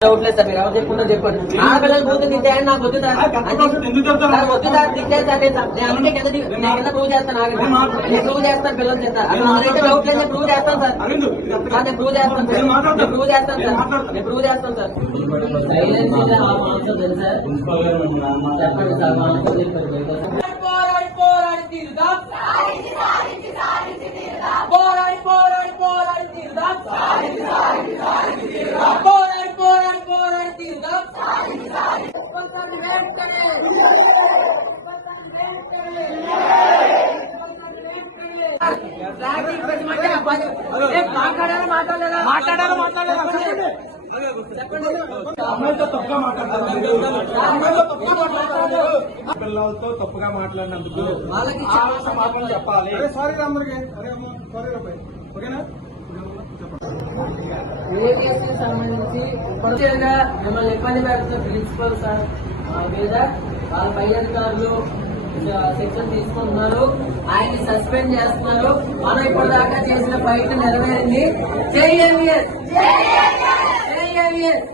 Doubt లేదు sir మీరు ఎవరు చెప్పుకుంటా చెప్పండి ఆడపిల్లలు బూతు తిట్టాయని నాకు వద్దు సార్ ఎందుకు చెప్తారు? సార్ వద్దు సార్ తిట్టే సార్ నేను సార్ నేను అందుకే కింద దిగు- నేను కింద ప్రూవ్ చేస్తాను ఆగండి. నేను ప్రూవ్ చేస్తాను పిల్లల చేత అసలు నాకైతే డౌట్ లేదు నేను ప్రూవ్ చేస్తాను సార్ అరవింద్, సార్ నేను ప్రూవ్ చేస్తాను సార్ నేను మాట్లాడతాను. నేను ప్రూవ్ చేస్తాను నేను సార్ మాట్లాడతాను. నేను ప్రూవ్ చేస్తాను సార్ సైలెన్స్ మీద ఆ మాంసం తెలుసా చెప్పండి సార్ మాంసం చెప్పారు పోరాడి పోరాడి తీరుదాం పోరాడి పోరాడి పోరాడి తీరుదాం అమ్మాయితో తప్పుగా మాట్లాడతారు అమ్మాయితో తప్పుగా మాట్లాడతారు పిల్లలతో తప్పుగా మాట్లాడినందుకు మాటలు చెప్పాలి సారీ అమ్మ సారీ రూపాయి ఓకేనా? ఏటీఎస్ సంబంధించి ఇప్పటికేగా మిమ్మల్ని ఇబ్బంది పెడుతున్న ప్రిన్సిపల్ సార్ ఆ, మీద వాళ్ళ పై అధికారులు శిక్షణ తీసుకుంటున్నారు. ఆయన్ని సస్పెండ్ చేస్తున్నారు. మనం ఇప్పటిదాకా చేసిన ఫైట్ నెరవేరింది. JMS MVS